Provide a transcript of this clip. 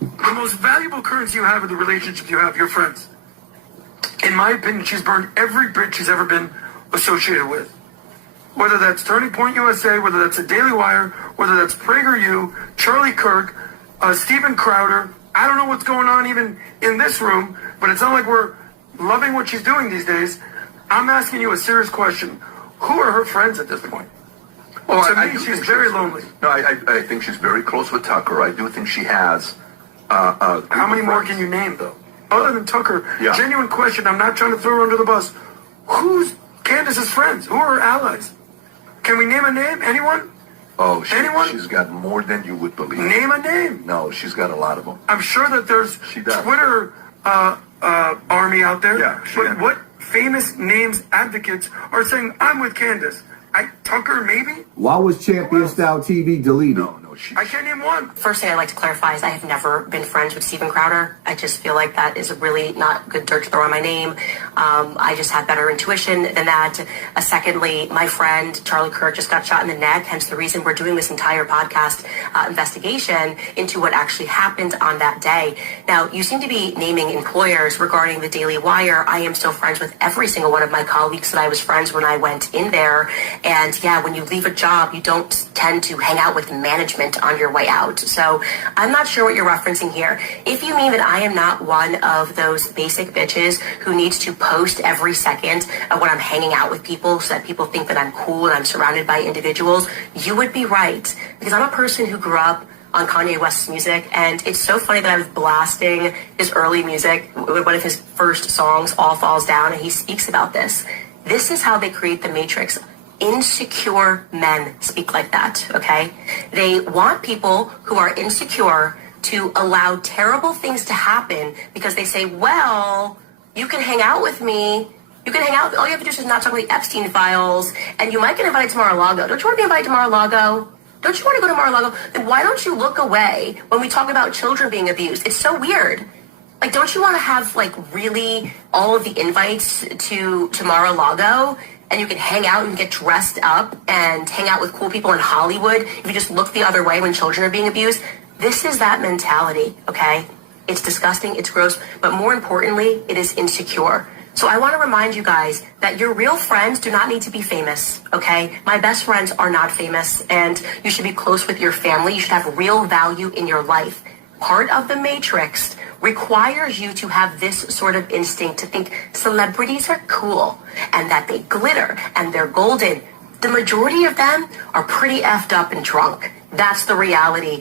The most valuable currency you have in the relationships you have, your friends. In my opinion, she's burned every bridge she's ever been associated with. Whether that's Turning Point USA, whether that's the Daily Wire, whether that's PragerU, Charlie Kirk, Steven Crowder. I don't know what's going on even in this room, but it's not like we're loving what she's doing these days. I'm asking you a serious question. Who are her friends at this point? Well, to me, she's very lonely. No, I think she's very close with Tucker. I do think she has. How many more can you name, though? Other than Tucker, yeah. Genuine question. I'm not trying to throw her under the bus. Who's Candace's friends? Who are her allies? Can we name a name? Anyone? Oh, anyone? She's got more than you would believe. Name a name. No, she's got a lot of them. I'm sure that there's Twitter army out there. Yeah, but what famous names advocates are saying, I'm with Candace? Tucker, maybe? Why was Champion Style TV deleted? No, I can't name one. First thing I'd like to clarify is I have never been friends with Steven Crowder. I just feel like that is really not good dirt to throw on my name. I just have better intuition than that. Secondly, my friend Charlie Kirk just got shot in the neck, hence the reason we're doing this entire podcast investigation into what actually happened on that day. Now, you seem to be naming employers regarding the Daily Wire. I am still friends with every single one of my colleagues that I was friends when I went in there. And yeah, when you leave a job, you don't tend to hang out with management on your way out. So I'm not sure what you're referencing here. If you mean that I am not one of those basic bitches who needs to post every second when I'm hanging out with people so that people think that I'm cool and I'm surrounded by individuals, you would be right. Because I'm a person who grew up on Kanye West's music, and it's so funny that I was blasting his early music, one of his first songs, All Falls Down, and he speaks about this. This is how they create the Matrix. Insecure men speak like that, okay? They want people who are insecure to allow terrible things to happen because they say, well, you can hang out with me. You can hang out. All you have to do is not talk about the Epstein files, and you might get invited to Mar-a-Lago. Don't you want to be invited to Mar-a-Lago? Don't you want to go to Mar-a-Lago? Then why don't you look away when we talk about children being abused? It's so weird. Like, don't you want to have, like, really all of the invites to Mar-a-Lago? And you can hang out and get dressed up and hang out with cool people in Hollywood if you just look the other way when children are being abused. This is that mentality, okay? It's disgusting, it's gross, but more importantly, it is insecure. So I want to remind you guys that your real friends do not need to be famous, okay? My best friends are not famous, and you should be close with your family. You should have real value in your life. Part of the Matrix requires you to have this sort of instinct to think celebrities are cool and that they glitter and they're golden. The majority of them are pretty effed up and drunk. That's the reality.